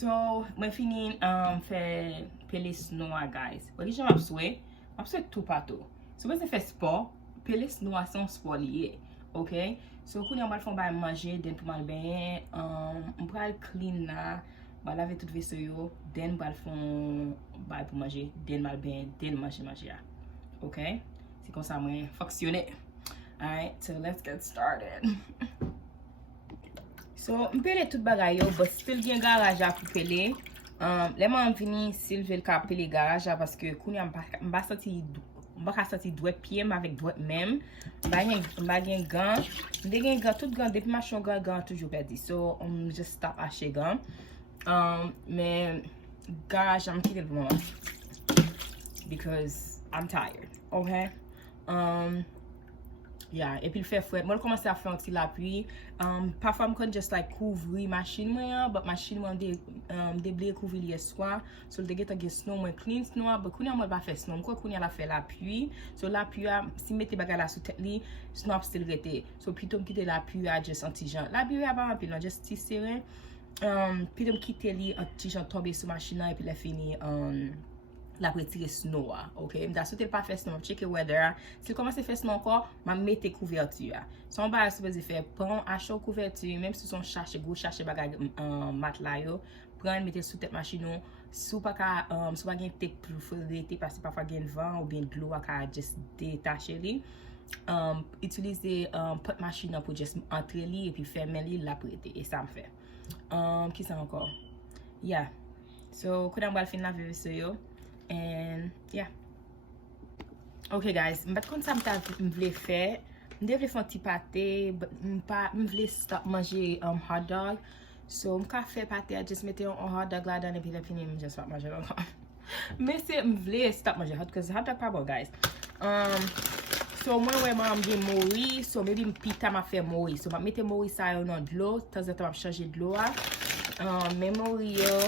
So, mwen fini fè pele snow guys. Wè ki jan map swè tout pato. So, mwen se fè sport, pele snow son sport liye. Ok? So, koun yon mal fon bay manje, den pou mal ben, mpral clean na, ba lave tout vese yo, den bal fon bay pou manje, den mal ben, den manje ya. Ok? C'est kon sa mwen foksyone. Alright, so let's get started. So, mpele tout bagay yo, but still gen garaj a pou pele. Leman vini silvel ka pele garaj a, paske koun yon mba sati dwet piem avek dwet mem. Mba gen gan. Mde gen gan, tout gan, depi machon gan toujou perdi. So, just stop ache gan. Men, garaj am kite l moun. Because I'm tired. Okay? Yeah, epi l fè fwet. Mwen komanse a fè an ti la pli. Parfois m kon just like kouvri machine mwen, but machine mwen deble kouvri li eswa. So l de get a ge snow mwen clean snow, but kounya mwen ba fè snow. Mwen kounya la fè la pli. So la pli a, si mette bagay la sou tet li, snow ap still rete. So pito m kite la pli a just an ti jan. La pli a ba an pil nan, just ti sere. Pito m kite li an ti jan tombe sou machine a, epi la fini la retire snow a, ok? Mda sote l pa fè snow, check weather a. Si l komanse fè snow anko, ma mette couverture a. Son ba soupeze fè, pran achou couverture, même si son chache, gros chache bagay matla yo, pran mette sou tèt machino, sou pa gen tek pou fòrete, pasi parfois gen van ou bien glou a ka just detache li. Utilize pot machino pou just entre li, epi ferme li la prete, e sa m fè. Ki sa anko? Yeah. So, koudan mbal fin la veve yo. And yeah. Okay guys, mbat kon sa mvle fè. Mde vle fon ti pate, but mvle stop manje hot dog. So mka fè pate, I just mette yon hot dog la dan epi le fini just wap manje lankon. Men se mvle stop manje hot, cause hot dog pa bon guys. So mwen wè mwen gen mori, so maybe mpita ma fè mori. So map mette mori sa yon nan dlo, tazete map chanje dlo a. Men mori yo,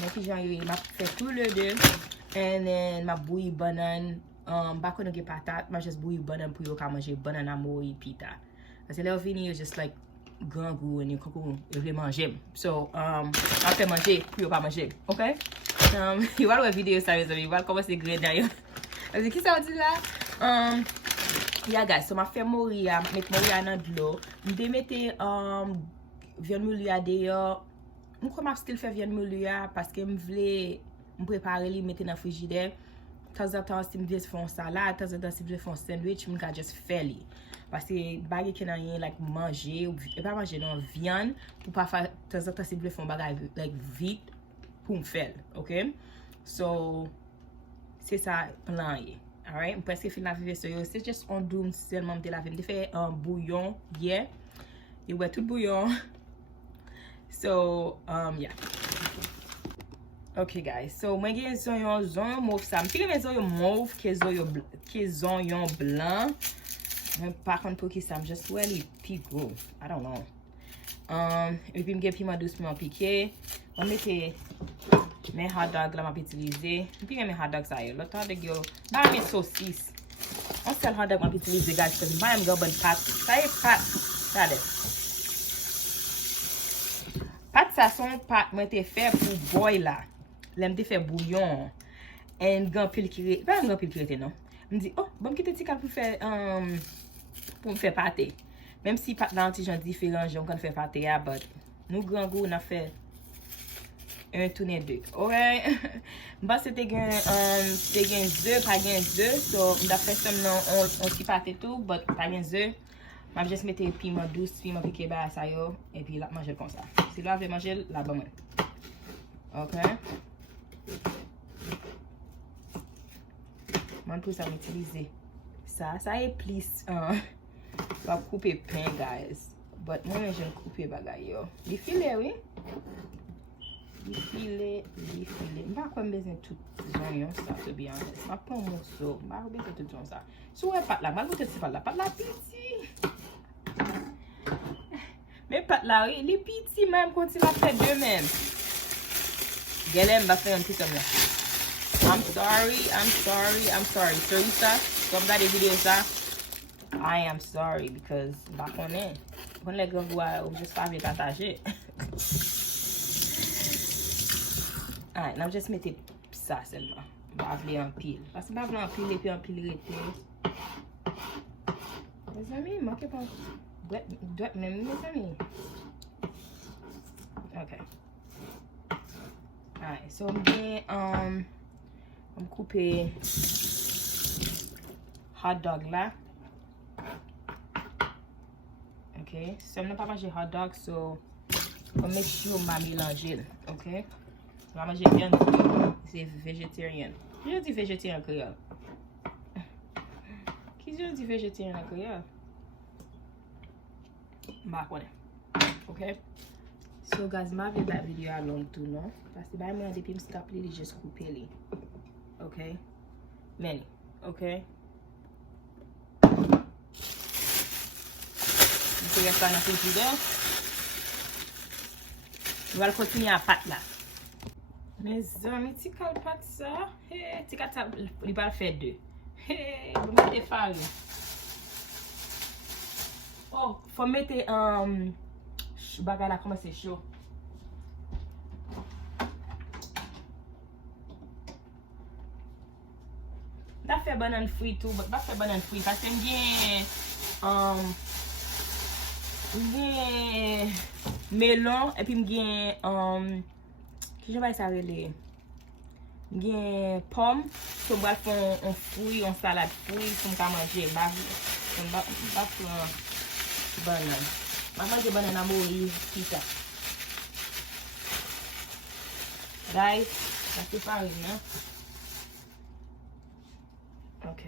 mwen ki jan yon, map fè tout le de. And then ma bouilli banan, bako nou ge patat, ma just bouilli banan pou yo ka manje banan a mori pita. Ase le ou vini yo just like gran gou and yo koko yo vle manje. So, ma fe manje pou yo pa manje, ok? Yo wal wè video sa yo zami, yo wal koman se gred na yo. Ase ki sa wadi la? Yeah guys, so ma fe mori ya, met mori ya nan dlo. Mde mette vyon mouli ya de yo. Mwen kon ma still fe vyon mouli ya, paske m vle prepare li mette nan frigide. Tazatan si mvle fon salade, tazatan si mvle fon sandwich, mwen ka just fè li. Paske bagay ki nan yon like manje, e pa manje nan viande, pou pa fa tazatan si mvle fon bagay like vit pou m fèl, ok? So, se sa plan ye. Alright, mwen preske fin la vive so yo. Se just on doum selman mte la vive. Mte fè bouillon, yeah. Yo wè tout bouillon. So, yeah. Ok guys, so mwen gen zon yon mauve sa. Mwen pire men zon yon mauve ke zon yon blanc. Mwen pa kon pou ki sa, mwen just wè li pi gros. I don't know. Epi mwen gen piment douce mwen pike. Mwen mette men hot dog la mwen pitilize. Mwen pire men hot dog sa yo. Lot hot dog yo. Ba men sosis. On sel hot dog mwen pitilize guys. Kwen mwen yon bon pat. Sa yon pat. Sade. Pat sa son pat mwen te fe pou boy la. Lem te fè bouillon. En gan pil kirete. Pa gan pil kirete non. M di, oh, bon kite ti kal pou fè pou m fè pate. Mem si pat nan ti jan diferent, jan kan fè pate ya, but nou gran go na fè 1 tourne 2. Alright? Mba se te gen 2, pa gen 2. So, mda fè sem nan on ti pate tou, but pa gen 2. Mab jes mette piment douce, piment pike ba sa yo, e pi la manje kon sa. Si la vle manje, la ba mwen. Ok? Man pou sa m'utilize sa. Sa e plis pa koupe pen guys. But mwen jen koupe bagay yo. Li file we? Li file. Mba kwa mbezen tout zon yon sa to be honest. Mba pon mousso. Mba kwa mbezen tout zon sa. Sou e pat la. Mba lote si pat la. Pat la piti. Men pat la we. Li piti men konti la fè de men. Gele mba fè yon pisom la. I'm sorry. So you sa, kom da de video sa, I am sorry because bakone. Kon le gwa ou just fave tataje. Alright, nan just mette sa selman. Ba vle an pil. Pase ba vle an pil epi an pil rete. Mes ami, manke pa dwek men, mes ami. Ok. Alright, so mwen coupe hot dog la. Ok, so mwen pa manje hot dog, so mwen make sure mwen mélange. Ok, mwen manje bien c'est végétarien. Ki jen di végétarien kreol? Ki jen di végétarien kreol? Mba konen. Ok, so guys, mwen avle bat video a long tou, non? Pase bay mwen depi m stop li just coupe li. Ok, meni. Ok, mwen se sa nan frigidaire. Mwen al kontine a pat la. Mes amis, ti kal pat sa. Hey, ti kat sa li bal fè 2. Hey, mwen mette farine. Oh, faut mette bagay la koman se chaud. Da fè banan fri tou, but ba fè banan fri. Pase mgen melon, epi mgen ki jen bay sa rele? Mgen pomme, so mwen fè un fruit, un salade fruit, pou mka manje. Ba fè banan. Ma manje banan a mori, pita. Right? La se farine, hein? Ok.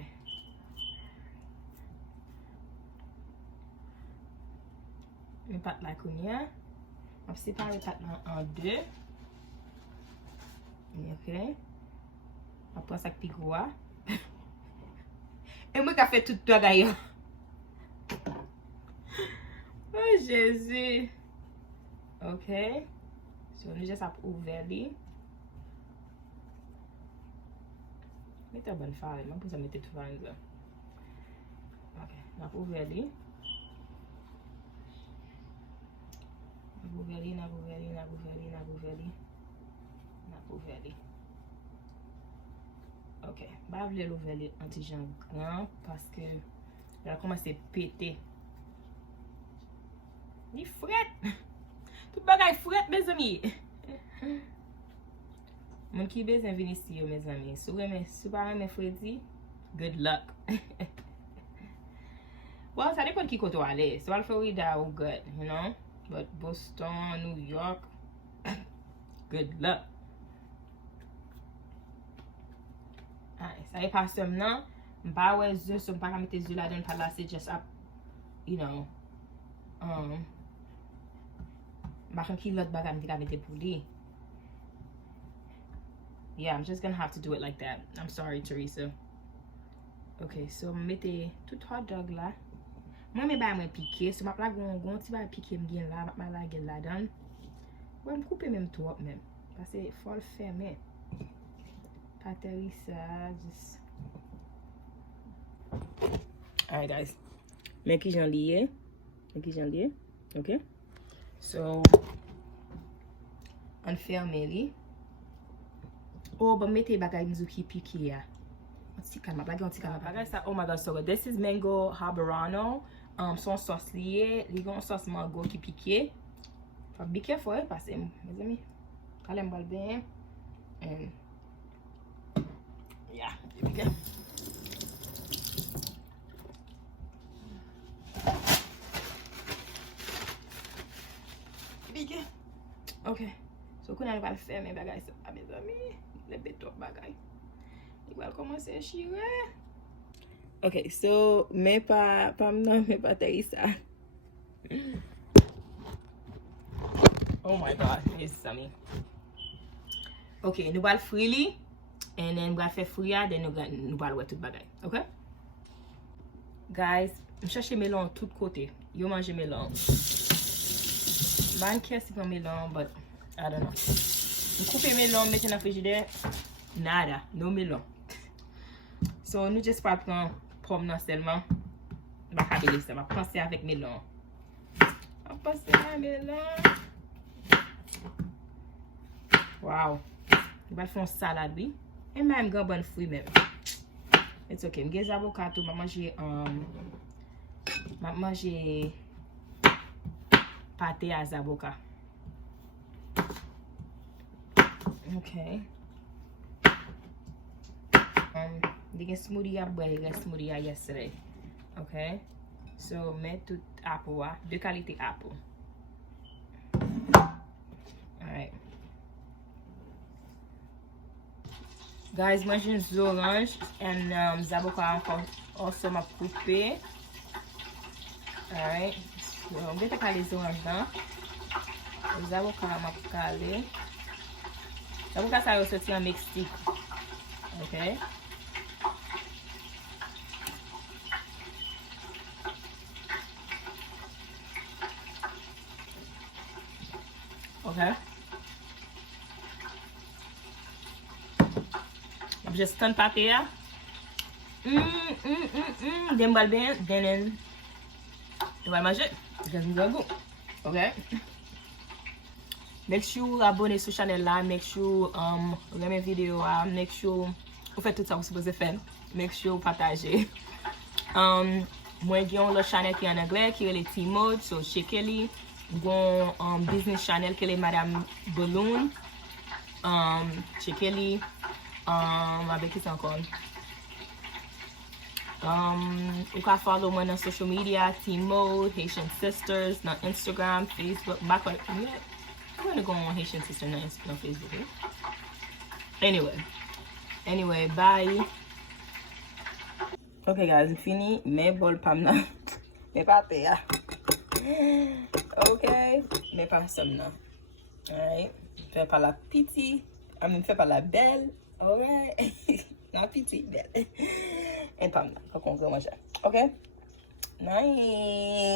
Mwen pat la konya. Mwen separe pat la en 2. Ok. Mwen pran sak pi gwa. E mwen ka fe tout to gayon. Oh, Jésus. Ok. So, nou jes ap ouver li. Mette bon farine. Mwen pou sa mette tout farine la. Ok. Nan ap ouver li. Nan ap ouver li. Ok. Ba vle l'ouver li antijan gran. Paske la komanse pete. Ni fret. Tout bagay fret, mes ami. Moun ki bezen vini si yo, mes ami. Sou pa reme fredi, good luck. Well, sa depon ki koto ale. So al Florida ou good, you know? But Boston, New York, good luck. Alright, sa e pasem nan. Mpa we zo, so mpa kamete zo la den palase just up, you know, bakan ki lot bagan ki kamete pou li. Yeah, I'm just gonna have to do it like that. I'm sorry, Teresa. Okay, so mette tout hot dog la. Mwen me bay mwen pike, so map la gon ti bay pike mgen la, map la gen la dan. Wè m koupe menm tou ap menm. Pase fol ferme. Pateri sa, just... Alright guys. Men ki jan liye. Ok. So, an ferme li. Oh, ba mette bagay mzou ki pike ya. Bagay sa, oh my god, so good. This is mango habanero. Son sauce liye. Li gon sauce mango ki pike. Fa be careful, pase, mes amis. Kalem bal ben. And, yeah, here we go. Okay, so kou nan val ferme bagay sa, mes amis. Le betok bagay. I wal komanse chire. Okay, so men pa mnan, men pa Teresa. Oh my god, mes amis. Okay, nou wal fri li. And then wal fe fri ya, then nou wal wet tout bagay. Okay? Guys, m chache melon tout kote. Yo manje melon. Man kes pa melon, but I don't know. M koupe melon, mette nan frigidaire. Nada, no melon. So, nou just pa pran pom nan selman. Ba kabele sa, ma panse avek melon. Ma panse nan melon. Wow. Mwen fon salade oui. E mwen gen bon fruit même. It's okay. Mwen gen avocat tout, mwen manje pate as avocat. Okay. They get smoothie I boy, get smoothie yesterday. Okay. So met tout apple, de qualité apple. Alright. Guys, manje orange and avocat also ma coupe. Alright. So I'm going to call les oranges là. Les avocats ma calé. Avocat ça sorti en Mexique. Okay. Okay. I'm just stand pate ya. Dem bal ben, denen. Tu vas manger. Because it's good. Okay. Make sure abonne sur channel là. Make sure remen video là. Make sure vous faites tout ça vous supposez faire. Make sure vous partagez. Mwen gen l'autre channel qui en anglais qui est le T-Mode, so checkez li. Gon business channel qui est Madame Balloon. Checkez li. Avec qui c'est encore? You can follow me on social media, T-Mode, Haitian Sisters, on Instagram, Facebook. I'm gonna go on Haitian Sisters on Facebook. Anyway, bye. Okay guys, fini. Me bol pam na. Me pate ya. Okay, me pas some na. Alright. Fais pas la piti. Fais pas la belle. Alright. La piti belle. Et pam na. Faut qu'on mange. Okay? Nice.